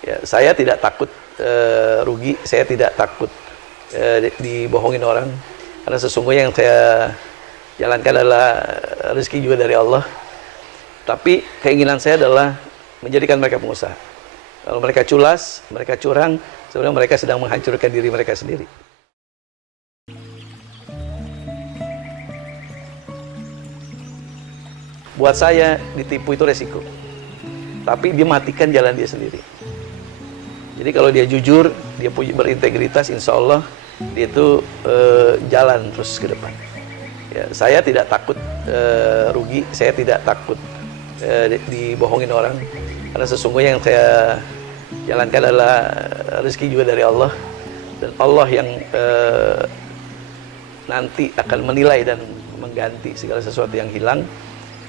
Ya, saya tidak takut rugi, saya tidak takut dibohongin orang, karena sesungguhnya yang saya jalankan adalah rezeki juga dari Allah. Tapi keinginan saya adalah menjadikan mereka pengusaha. Kalau mereka culas, mereka curang, sebenarnya mereka sedang menghancurkan diri mereka sendiri. Buat saya, ditipu itu resiko. Tapi dia matikan jalan dia sendiri. Jadi kalau dia jujur, dia punya berintegritas, insya Allah dia itu jalan terus ke depan. Ya, saya tidak takut rugi, saya tidak takut dibohongin orang, karena sesungguhnya yang saya jalankan adalah rezeki juga dari Allah, dan Allah yang nanti akan menilai dan mengganti segala sesuatu yang hilang.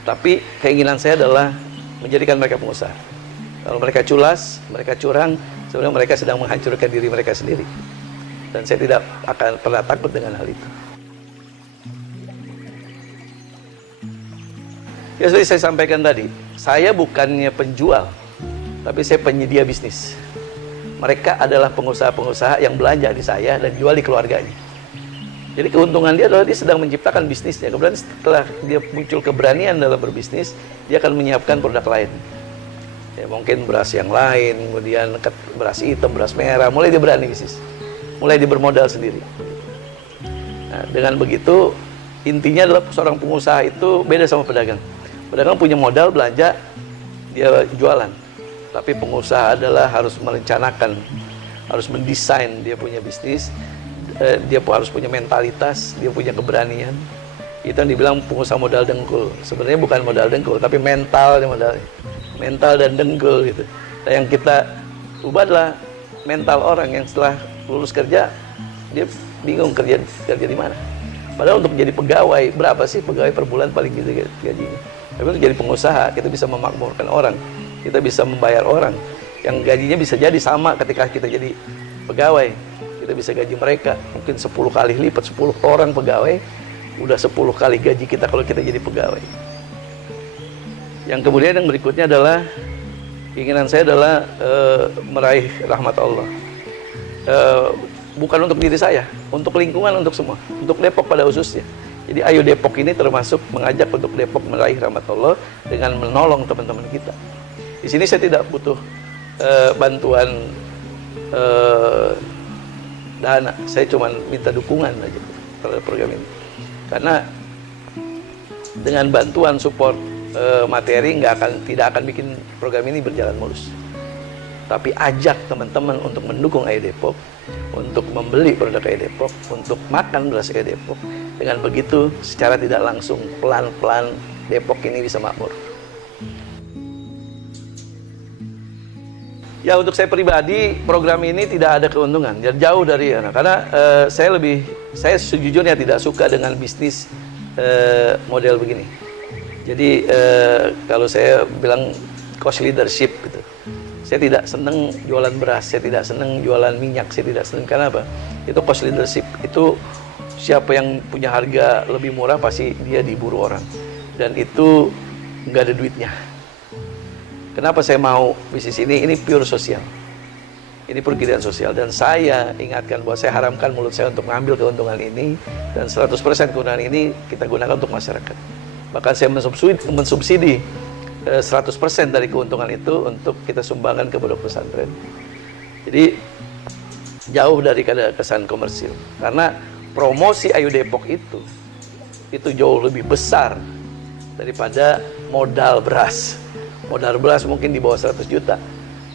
Tapi keinginan saya adalah menjadikan mereka pengusaha. Kalau mereka culas, mereka curang, sebenarnya mereka sedang menghancurkan diri mereka sendiri. Dan saya tidak akan pernah takut dengan hal itu. Ya, seperti saya sampaikan tadi, saya bukannya penjual, tapi saya penyedia bisnis. Mereka adalah pengusaha-pengusaha yang belanja di saya dan jual di keluarganya. Jadi keuntungan dia adalah dia sedang menciptakan bisnisnya. Kemudian setelah dia muncul keberanian dalam berbisnis, dia akan menyiapkan produk lain. Ya, mungkin beras yang lain, kemudian beras hitam, beras merah, mulai dia berani bisnis. Mulai dia bermodal sendiri. Nah, dengan begitu, intinya adalah seorang pengusaha itu beda sama pedagang. Pedagang punya modal, belanja, dia jualan. Tapi pengusaha adalah harus merencanakan, harus mendesain dia punya bisnis, dia harus punya mentalitas, dia punya keberanian. Itu yang dibilang pengusaha modal dengkul. Sebenarnya bukan modal dengkul, tapi mental modalnya. Mental dan dengkul gitu. Nah, yang kita ubah adalah mental orang yang setelah lulus kerja, dia bingung kerja di mana. Padahal untuk jadi pegawai, berapa sih pegawai per bulan paling gitu gajinya. Tapi untuk jadi pengusaha, kita bisa memakmurkan orang, kita bisa membayar orang yang gajinya bisa jadi sama ketika kita jadi pegawai. Kita bisa gaji mereka mungkin 10 kali lipat, 10 orang pegawai udah 10 kali gaji kita kalau kita jadi pegawai. Yang kemudian yang berikutnya adalah keinginan saya adalah meraih rahmat Allah. Bukan untuk diri saya, untuk lingkungan, untuk semua, untuk Depok pada khususnya. Jadi Ayo Depok ini termasuk mengajak untuk Depok meraih rahmat Allah dengan menolong teman-teman kita. Di sini saya tidak butuh bantuan dana, saya cuma minta dukungan aja terhadap program ini. Karena dengan bantuan support materi tidak akan bikin program ini berjalan mulus. Tapi ajak teman-teman untuk mendukung Ayo Depok, untuk membeli produk Ayo Depok, untuk makan beras Ayo Depok. Dengan begitu, secara tidak langsung, pelan-pelan Depok ini bisa makmur. Ya, untuk saya pribadi, program ini tidak ada keuntungan, jauh dari karena saya sejujurnya tidak suka dengan bisnis model begini. Jadi kalau saya bilang cost leadership gitu, saya tidak senang jualan beras, saya tidak senang jualan minyak, saya tidak senang. Karena apa? Itu cost leadership, itu siapa yang punya harga lebih murah pasti dia diburu orang, dan itu nggak ada duitnya. Kenapa saya mau bisnis ini? Ini pure sosial. Ini pekerjaan sosial. Dan saya ingatkan bahwa saya haramkan mulut saya untuk mengambil keuntungan ini. Dan 100% keuntungan ini kita gunakan untuk masyarakat. Bahkan saya mensubsidi 100% dari keuntungan itu untuk kita sumbangkan ke pondok pesantren. Jadi jauh dari kesan komersil. Karena promosi Ayo Depok itu jauh lebih besar daripada modal beras. Modal beras mungkin di bawah 100 juta.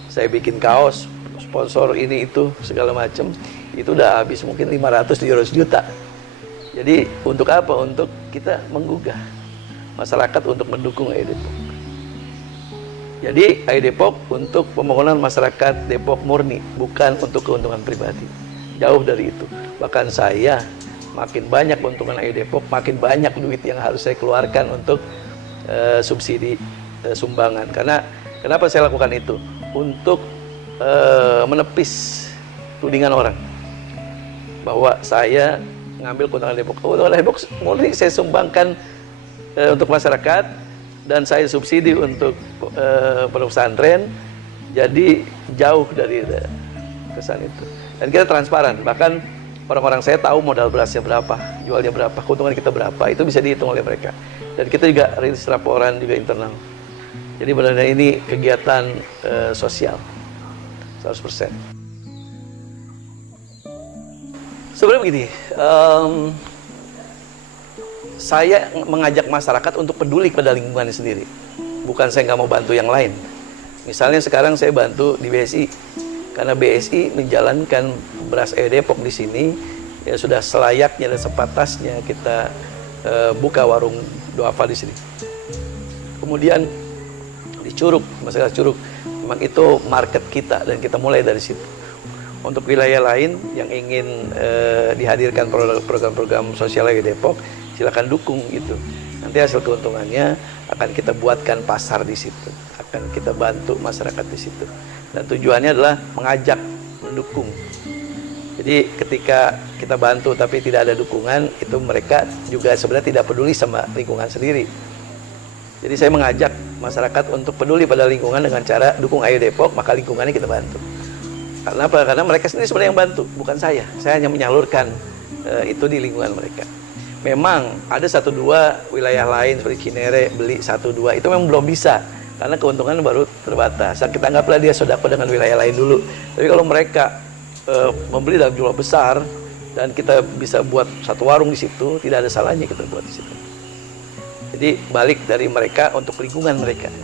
Saya bikin kaos, sponsor ini itu segala macam, itu udah habis mungkin 500-700 juta. Jadi untuk apa? Untuk kita menggugah masyarakat untuk mendukung Ayo Depok. Jadi Ayo Depok untuk pembangunan masyarakat Depok murni, bukan untuk keuntungan pribadi. Jauh dari itu. Bahkan saya makin banyak keuntungan Ayo Depok, makin banyak duit yang harus saya keluarkan untuk subsidi sumbangan. Karena kenapa saya lakukan itu? Untuk menepis tudingan orang bahwa saya ngambil keuntungan Depok. Keuntungan Depok murni saya sumbangkan untuk masyarakat, dan saya subsidi untuk pondok pesantren. Jadi jauh dari kesan itu. Dan kita transparan, bahkan orang-orang saya tahu modal berasnya berapa, jualnya berapa, keuntungan kita berapa, itu bisa dihitung oleh mereka. Dan kita juga rilis laporan juga internal. Jadi benar-benar ini kegiatan sosial, 100%. Sebenarnya begini, saya mengajak masyarakat untuk peduli pada lingkungannya sendiri. Bukan saya nggak mau bantu yang lain. Misalnya sekarang saya bantu di BSI, karena BSI menjalankan beras Depok di sini, ya sudah selayaknya dan sepatasnya kita buka warung duafa di sini. Kemudian di Curug, masyarakat Curug, memang itu market kita dan kita mulai dari situ. Untuk wilayah lain yang ingin dihadirkan program-program sosial lagi Depok, silakan dukung itu. Nanti hasil keuntungannya akan kita buatkan pasar di situ, akan kita bantu masyarakat di situ. Dan tujuannya adalah mengajak, mendukung. Jadi ketika kita bantu tapi tidak ada dukungan, itu mereka juga sebenarnya tidak peduli sama lingkungan sendiri. Jadi saya mengajak masyarakat untuk peduli pada lingkungan dengan cara dukung Ayo Depok, maka lingkungannya kita bantu. Karena apa? Karena mereka sendiri sebenarnya yang bantu, bukan saya. Saya hanya menyalurkan itu di lingkungan mereka. Memang ada 1-2 wilayah lain seperti Cinere, Beli 1-2, itu memang belum bisa. Karena keuntungan baru terbatas. Kita anggaplah dia sodako dengan wilayah lain dulu. Tapi kalau mereka membeli dalam jumlah besar, dan kita bisa buat satu warung di situ, tidak ada salahnya kita buat di situ. Jadi balik dari mereka untuk lingkungan mereka.